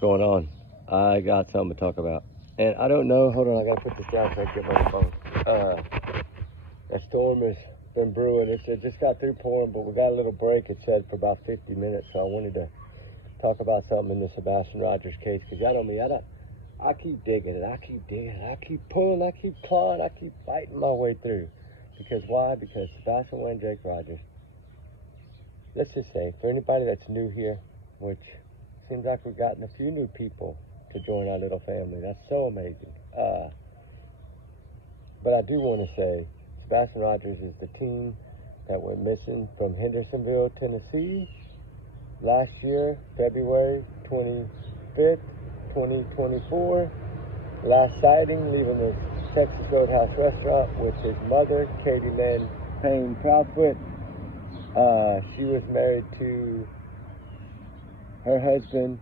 going on? I got something to talk about. And I don't know, hold on, I gotta put this down so I can get my phone. That storm has been brewing. It just got through pouring, but we got a little break, it said, for about 50 minutes. So I wanted to talk about something in the Sebastian Rogers case, because y'all know me, I keep digging and I keep digging, I keep pulling, I keep clawing, I keep fighting my way through. Because why? Because Sebastian Wayne Jake Rogers, let's just say, for anybody that's new here, which seems like we've gotten a few new people to join our little family. That's so amazing. But I do want to say, Sebastian Rogers is the teen that went missing from Hendersonville, Tennessee, last year, February 25th, 2024. Last sighting, leaving the Texas Roadhouse restaurant with his mother, Katie Lynn Payne Proudfoot. She was married to her husband,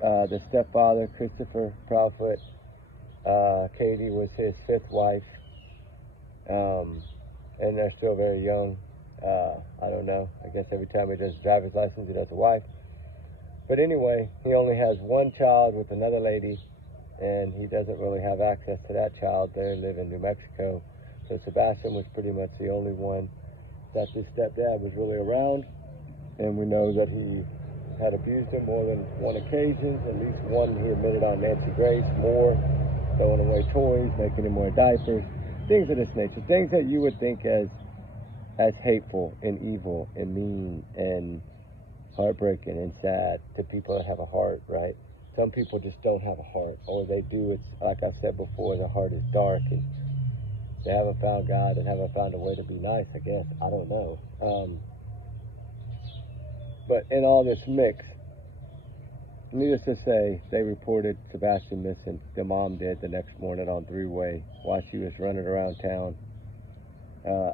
the stepfather, Christopher Proudfoot. Katie was his fifth wife, and they're still very young. I don't know. I guess every time he does a driver's license, he does a wife. But anyway, he only has one child with another lady, and he doesn't really have access to that child. They live in New Mexico. So Sebastian was pretty much the only one that his stepdad was really around. And we know that he had abused him more than one occasion. At least one he admitted on Nancy Grace, more throwing away toys, making him wear diapers, things of this nature. Things that you would think as hateful and evil and mean and heartbreaking and sad to people that have a heart, right? Some people just don't have a heart, or they do. It's like I said before, their heart is dark and they haven't found God and haven't found a way to be nice, I guess. I don't know. But in all this mix, needless to say, they reported Sebastian missing. The mom did the next morning on three-way while she was running around town,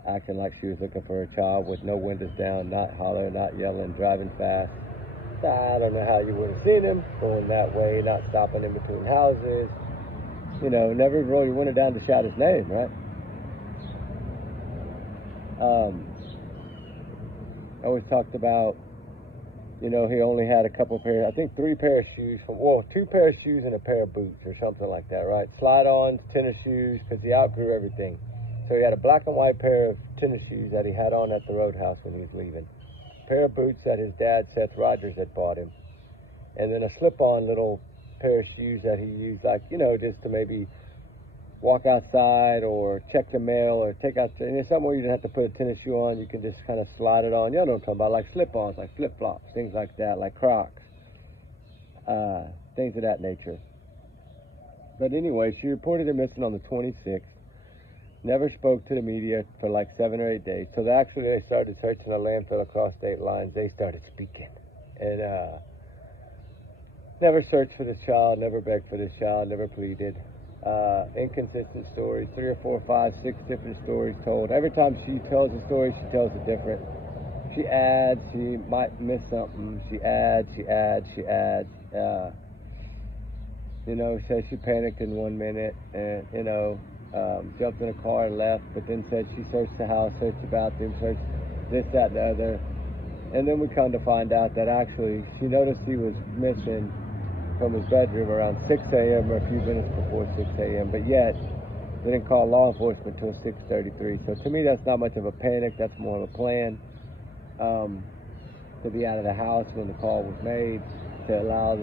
acting like she was looking for her child with no windows down, not hollering, not yelling, driving fast. I don't know how you would have seen him going that way, not stopping in between houses. You know, never really went down to shout his name, right? I always talked about, you know, he only had a couple pair, I think 3 pair of shoes, 2 pair of shoes and a pair of boots or something like that, right? Slide-ons, tennis shoes, because he outgrew everything. So he had a black and white pair of tennis shoes that he had on at the Roadhouse when he was leaving. A pair of boots that his dad, Seth Rogers, had bought him. And then a slip-on little pair of shoes that he used, like, you know, just to maybe walk outside or check the mail or take out, and there's somewhere you don't have to put a tennis shoe on, you can just kind of slide it on. You know what I'm talking about, like slip-ons, like flip-flops, things like that, like Crocs, things of that nature. But anyway, she reported him missing on the 26th, never spoke to the media for like 7 or 8 days. So they started searching a landfill across state lines. They started speaking, and never searched for this child, never begged for this child, never pleaded. Inconsistent stories, 3 or 4, 5, 6 different stories told. Every time she tells a story, she tells it different. She adds, she might miss something. She adds. You know, says she panicked in 1 minute and, you know, jumped in a car and left, but then said she searched the house, searched the bathroom, searched this, that, and the other. And then we come to find out that actually she noticed he was missing from his bedroom around 6 a.m. or a few minutes before 6 a.m. But yet, they didn't call law enforcement until 6:33. So to me, that's not much of a panic. That's more of a plan to be out of the house when the call was made, to allow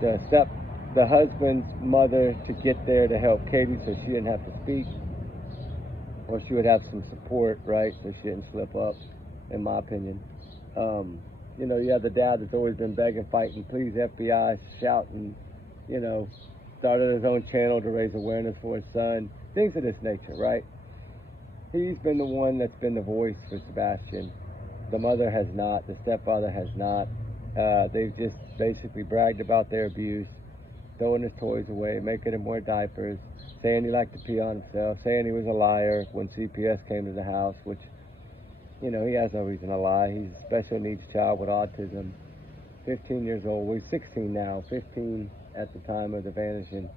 the husband's mother to get there to help Katie so she didn't have to speak, or she would have some support, right? So she didn't slip up, in my opinion. You know, you have the dad that's always been begging, fighting, please FBI, shouting, you know, started his own channel to raise awareness for his son, things of this nature, right? He's been the one that's been the voice for Sebastian. The mother has not, the stepfather has not. They've just basically bragged about their abuse, throwing his toys away, making him wear diapers, saying he liked to pee on himself, saying he was a liar when CPS came to the house, which, you know, he has no reason to lie. He's a special needs child with autism, 15 years old. Well, he's 16 now, 15 at the time of the vanishing.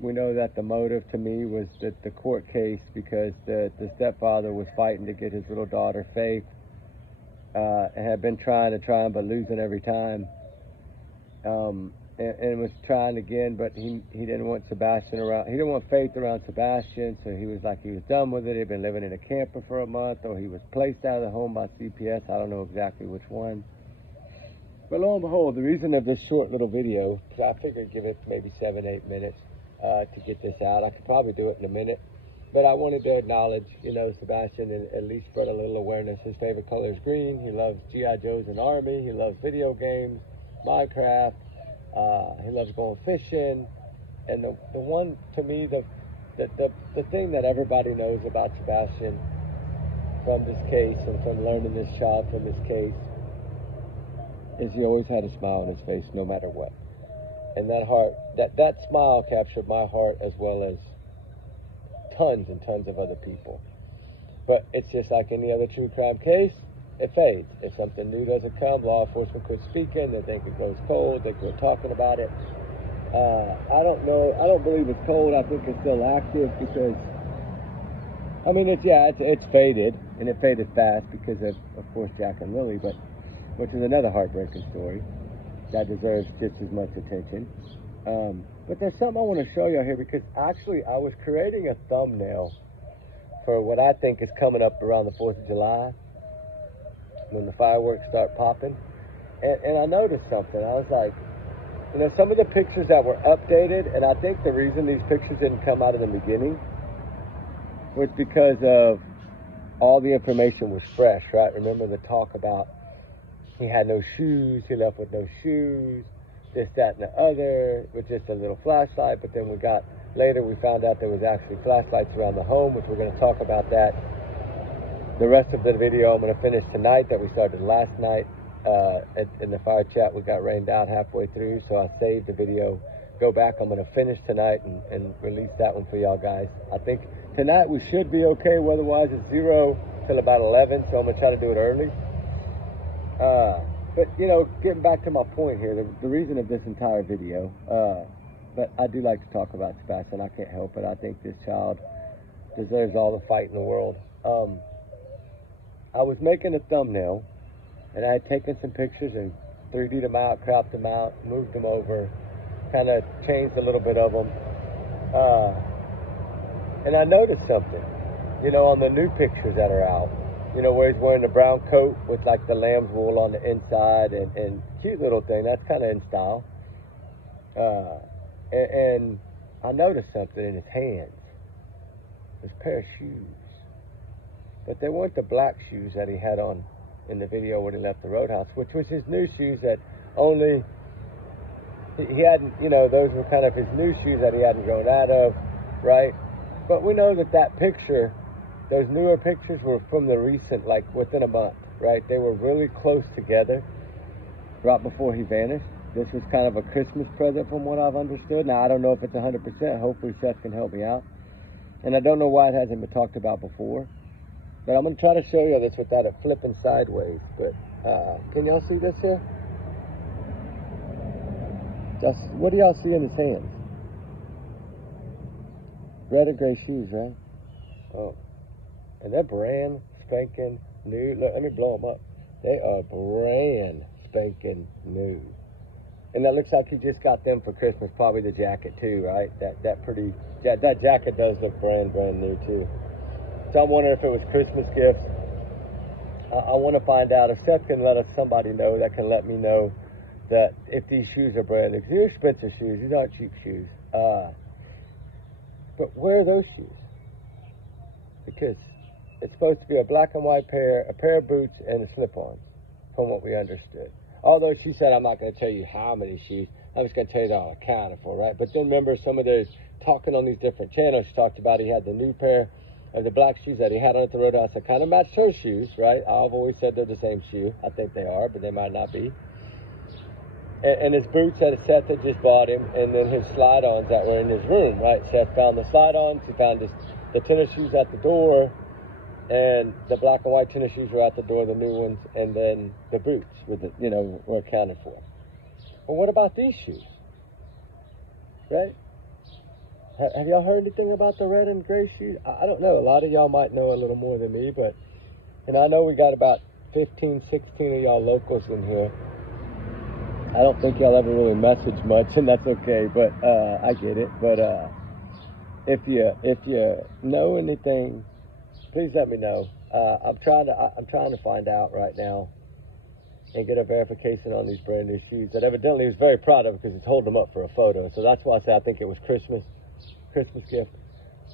We know that the motive to me was the court case, because the stepfather was fighting to get his little daughter, Faith, and had been trying but losing every time. And was trying again, but he didn't want Sebastian around. He didn't want Faith around Sebastian, so he was done with it. He'd been living in a camper for a month, or he was placed out of the home by CPS. I don't know exactly which one. But lo and behold, the reason of this short little video, because I figured give it maybe 7-8 minutes to get this out. I could probably do it in a minute, but I wanted to acknowledge, Sebastian, and at least spread a little awareness. His favorite color is green. He loves G.I. Joes and Army. He loves video games, Minecraft. He loves going fishing. And the one, to me, the thing that everybody knows about Sebastian from this case and from learning this child from this case is he always had a smile on his face no matter what. And that smile captured my heart as well as tons and tons of other people. But it's just like any other true crime case. It fades. If something new doesn't come, law enforcement quit speaking, they think it goes cold, they quit talking about it. I don't know. I don't believe it's cold. I think it's still active because, it's faded, and it faded fast because of course, Jack and Lily, but which is another heartbreaking story that deserves just as much attention. But there's something I want to show you here, because actually I was creating a thumbnail for what I think is coming up around the 4th of July, when the fireworks start popping. And I noticed something. I was like, some of the pictures that were updated, and I think the reason these pictures didn't come out in the beginning was because of all the information was fresh, right? Remember the talk about he had no shoes, he left with no shoes, this, that, and the other, with just a little flashlight. But then later we found out there was actually flashlights around the home, which we're going to talk about that. The rest of the video I'm going to finish tonight that we started last night. In the fire chat, we got rained out halfway through, so I saved the video. Go back, I'm going to finish tonight and release that one for y'all guys. I think tonight we should be okay. Weather-wise, it's 0 till about 11, so I'm going to try to do it early. But, getting back to my point here, the reason of this entire video, but I do like to talk about Sebastian. I can't help it. I think this child deserves all the fight in the world. I was making a thumbnail, and I had taken some pictures and 3D'd them out, cropped them out, moved them over, kind of changed a little bit of them. And I noticed something, on the new pictures that are out, where he's wearing the brown coat with like the lamb's wool on the inside, and cute little thing. That's kind of in style. And I noticed something in his hands. This pair of shoes. But they weren't the black shoes that he had on in the video when he left the roadhouse, which was his new shoes that only he hadn't, those were kind of his new shoes that he hadn't grown out of, right? But we know that picture, those newer pictures were from the recent, like within a month, right? They were really close together right before he vanished. This was kind of a Christmas present from what I've understood. Now, I don't know if it's 100%. Hopefully Seth can help me out. And I don't know why it hasn't been talked about before. But I'm going to try to show you this without it flipping sideways. But can y'all see this here? What do y'all see in his hands? Red and gray shoes, right? Oh. And they're brand spanking new. Look, let me blow them up. They are brand spanking new. And that looks like he just got them for Christmas. Probably the jacket too, right? That jacket does look brand new too. So I'm wondering if it was Christmas gifts. I want to find out if Seth can let somebody know that can let me know that if these shoes are brand new. They're expensive shoes. These aren't cheap shoes. But where are those shoes? Because it's supposed to be a black and white pair, a pair of boots, and a slip-ons, from what we understood. Although she said, I'm not going to tell you how many shoes. I'm just going to tell you they're all accounted for, right? But then remember some of those talking on these different channels. She talked about he had the new pair of the black shoes that he had on at the roadhouse that kind of matched her shoes, right? I've always said they're the same shoe. I think they are, but they might not be. And his boots that Seth had just bought him, and then his slide-ons that were in his room, right? Seth found the slide-ons. He found the tennis shoes at the door, and the black and white tennis shoes were out the door, the new ones, and then the boots with were accounted for. But what about these shoes, right? Have y'all heard anything about the red and gray shoes? I don't know. A lot of y'all might know a little more than me, but, and I know we got about 15, 16 of y'all locals in here. I don't think y'all ever really message much, and that's okay, but I get it. But if you know anything, please let me know. I'm trying to find out right now and get a verification on these brand new shoes that evidently he was very proud of because he's holding them up for a photo. So that's why I say I think it was Christmas gift.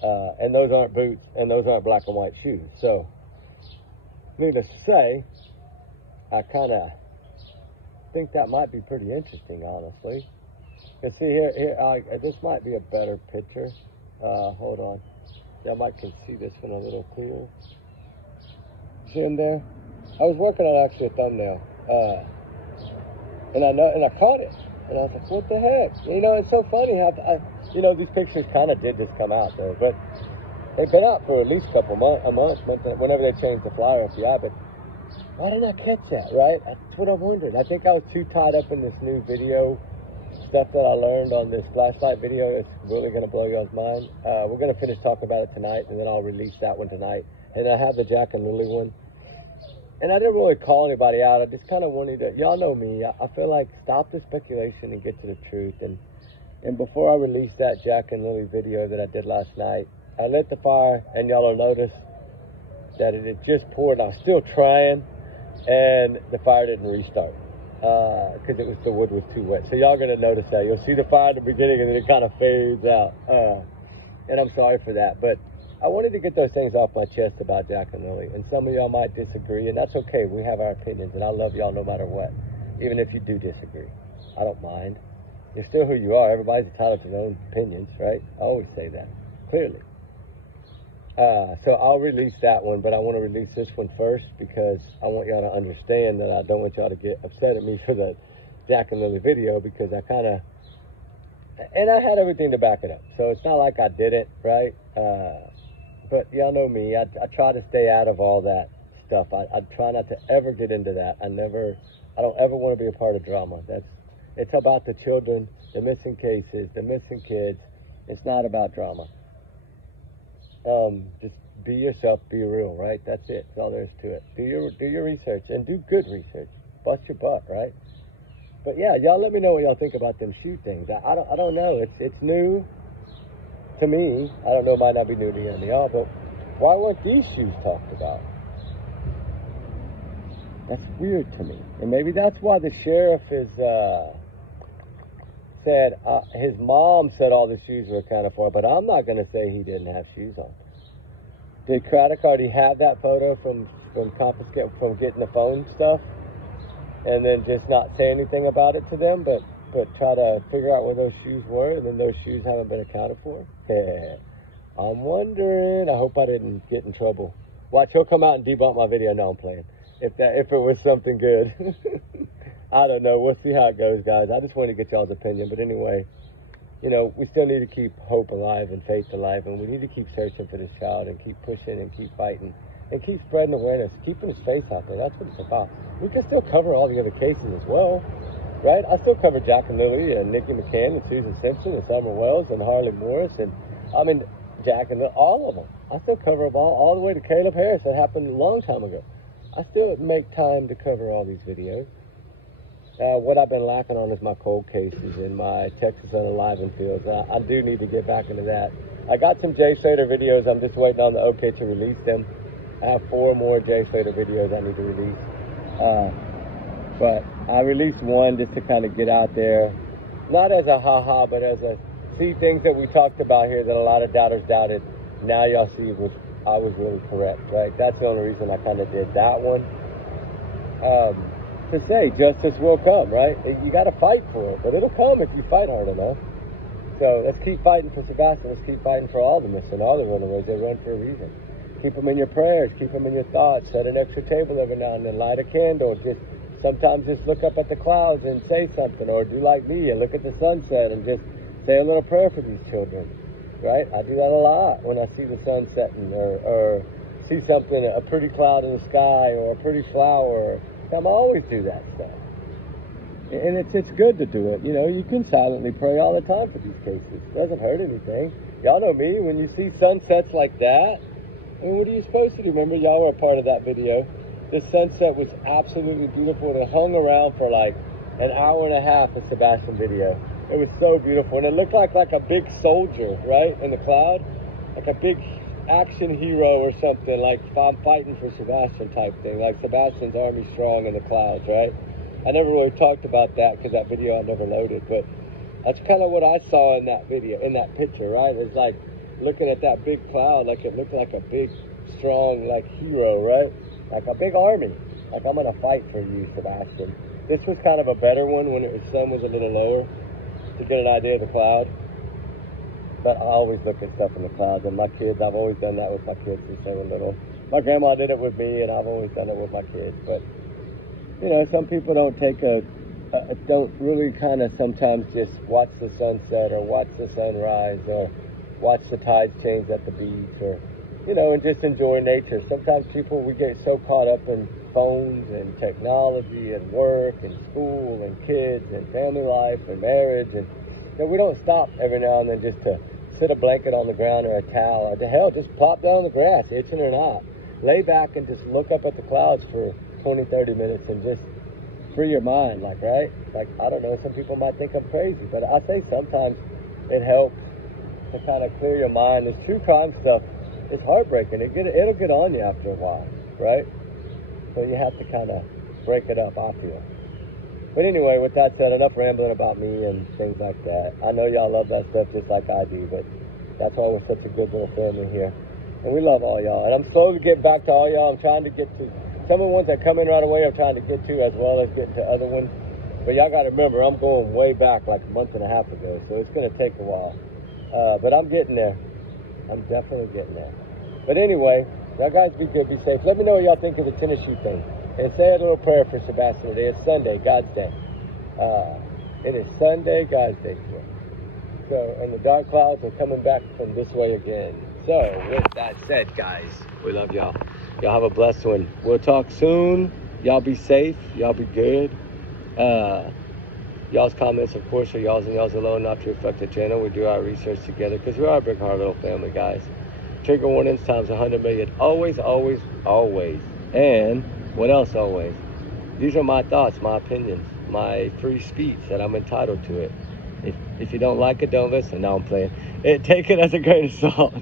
And those aren't boots, and those aren't black and white shoes. So, needless to say, I kind of think that might be pretty interesting, honestly. You see here, this might be a better picture. Hold on. Y'all might can see this one a little clearer. See him there? I was working on actually a thumbnail, and I caught it, and I was like, what the heck? You know, it's so funny how these pictures kind of did just come out though, but they've been out for at least a month, whenever they changed the flyer FBI. But why didn't I catch that? Right? That's what I'm wondering. I think I was too tied up in this new video stuff that I learned on this flashlight video. It's really going to blow y'all's mind. We're going to finish talking about it tonight, and then I'll release that one tonight. And I have the Jack and Lily one. And I didn't really call anybody out. I just kind of wanted to, y'all know me. I feel like stop the speculation and get to the truth. And before I release that Jack and Lily video that I did last night, I lit the fire, and y'all will notice that it had just poured. And I was still trying, and the fire didn't restart because the wood was too wet. So y'all gonna notice that. You'll see the fire at the beginning, and then it kind of fades out. And I'm sorry for that, but I wanted to get those things off my chest about Jack and Lily. And some of y'all might disagree, and that's okay. We have our opinions, and I love y'all no matter what, even if you do disagree. I don't mind. You're still who you are. Everybody's entitled to their own opinions, right? I always say that, clearly. So I'll release that one, but I want to release this one first because I want y'all to understand that I don't want y'all to get upset at me for the Jack and Lily video, because I kind of, and I had everything to back it up. So it's not like I didn't, right? But y'all know me. I try to stay out of all that stuff. I try not to ever get into that. I don't ever want to be a part of drama. It's about the children, the missing cases, the missing kids. It's not about drama. Just be yourself, be real, right? That's it. That's all there is to it. Do your research, and do good research. Bust your butt, right? But yeah, y'all let me know what y'all think about them shoe things. I don't know. It's new to me. I don't know. It might not be new to any of y'all, but why weren't these shoes talked about? That's weird to me. And maybe that's why the sheriff is said his mom said all the shoes were accounted for, but I'm not going to say he didn't have shoes on. Did Craddock already have that photo from getting the phone stuff, and then just not say anything about it to them, but try to figure out where those shoes were, and then those shoes haven't been accounted for? I'm wondering. I hope I didn't get in trouble. Watch, he'll come out and debunk my video. No, I'm playing. If it was something good. I don't know. We'll see how it goes, guys. I just wanted to get y'all's opinion. But anyway, we still need to keep hope alive and faith alive, and we need to keep searching for this child and keep pushing and keep fighting and keep spreading awareness, keeping his face out there. That's what it's about. We can still cover all the other cases as well, right? I still cover Jack and Lily and Nikki McCann and Susan Simpson and Summer Wells and Harley Morris and, Jack and Lily, all of them. I still cover them all the way to Caleb Harris. That happened a long time ago. I still make time to cover all these videos. What I've been lacking on is my cold cases and my Texas Unalive fields. I do need to get back into that. I got some Jay Slater videos. I'm just waiting on the okay to release them. I have 4 more Jay Slater videos I need to release. But I released one just to kind of get out there, not as a ha-ha, but as a see things that we talked about here that a lot of doubters doubted. Now y'all see I was really correct, right? That's the only reason I kind of did that one. To say justice will come, right? You got to fight for it, but it'll come if you fight hard enough. So let's keep fighting for Sebastian. Let's keep fighting for all the missing, all the runaways. They run for a reason. Keep them in your prayers. Keep them in your thoughts. Set an extra table every now and then. Light a candle. Sometimes just look up at the clouds and say something, or do like me and look at the sunset and just say a little prayer for these children, right? I do that a lot when I see the sun setting or see something, a pretty cloud in the sky or a pretty flower. I always do that stuff. And it's good to do it. You can silently pray all the time for these cases. It doesn't hurt anything. Y'all know me. When you see sunsets like that, what are you supposed to do? Remember, y'all were a part of that video. The sunset was absolutely beautiful. It hung around for like an hour and a half, the Sebastian video. It was so beautiful. And it looked like a big soldier, right, in the cloud. Like a big action hero or something, like I'm fighting for Sebastian type thing. Like Sebastian's army strong in the clouds, right? I never really talked about that because that video I never loaded, but that's kind of what I saw in that video, in that picture, right? It's like looking at that big cloud, like it looked like a big, strong, like hero, right? Like a big army. Like, I'm gonna fight for you, Sebastian. This was kind of a better one when the sun was a little lower to get an idea of the cloud. But I always look at stuff in the clouds, and my kids, I've always done that with my kids since they were little. My grandma did it with me, and I've always done it with my kids. But, you know, some people don't don't really kind of sometimes just watch the sunset or watch the sunrise or watch the tides change at the beach or, you know, and just enjoy nature. Sometimes people, we get so caught up in phones and technology and work and school and kids and family life and marriage, and that we don't stop every now and then just to sit a blanket on the ground or a towel, or to hell, just plop down on the grass, itching or not. Lay back and just look up at the clouds for 20, 30 minutes and just free your mind, like, right? Like, I don't know, some people might think I'm crazy, but I say sometimes it helps to kind of clear your mind. This true crime stuff, it's heartbreaking. It'll get on you after a while, right? So you have to kind of break it up, I feel. But anyway, with that said, enough rambling about me and things like that. I know y'all love that stuff just like I do, but that's why we're such a good little family here. And we love all y'all. And I'm slowly getting back to all y'all. I'm trying to get to some of the ones that come in right away, I'm trying to get to, as well as getting to other ones. But y'all got to remember, I'm going way back like a month and a half ago, so it's going to take a while. But I'm getting there. I'm definitely getting there. But anyway, y'all guys be good, be safe. Let me know what y'all think of the tennis shoe thing. And say a little prayer for Sebastian today. It's Sunday, God's day. It is Sunday, God's day today. So, and the dark clouds are coming back from this way again. So, with that said, guys, we love y'all. Y'all have a blessed one. We'll talk soon. Y'all be safe. Y'all be good. Y'all's comments, of course, are y'all's and y'all's alone, not to affect the channel. We do our research together because we are a big heart little family, guys. Trigger warnings times 100 million. Always, always, always. And what else always? These are my thoughts, my opinions, my free speech that I'm entitled to it. If you don't like it, don't listen. No, I'm playing. Take it as a grain of salt.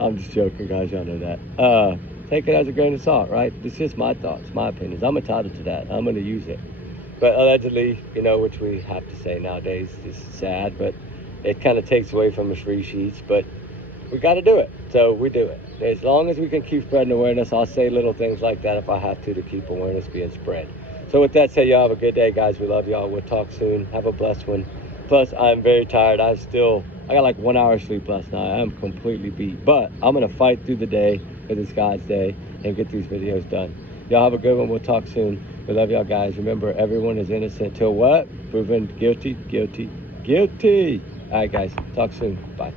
I'm just joking, guys. Y'all know that. Take it as a grain of salt, right? It's just my thoughts, my opinions. I'm entitled to that. I'm going to use it. But allegedly, you know, which we have to say nowadays, is sad, but it kind of takes away from the free sheets. But we got to do it. So we do it. As long as we can keep spreading awareness, I'll say little things like that if I have to keep awareness being spread. So with that said, y'all have a good day, guys. We love y'all. We'll talk soon. Have a blessed one. Plus, I'm very tired. I got like 1 hour sleep last night. I'm completely beat. But I'm going to fight through the day because it's God's day and get these videos done. Y'all have a good one. We'll talk soon. We love y'all, guys. Remember, everyone is innocent till what? Proven guilty, guilty, guilty. All right, guys. Talk soon. Bye.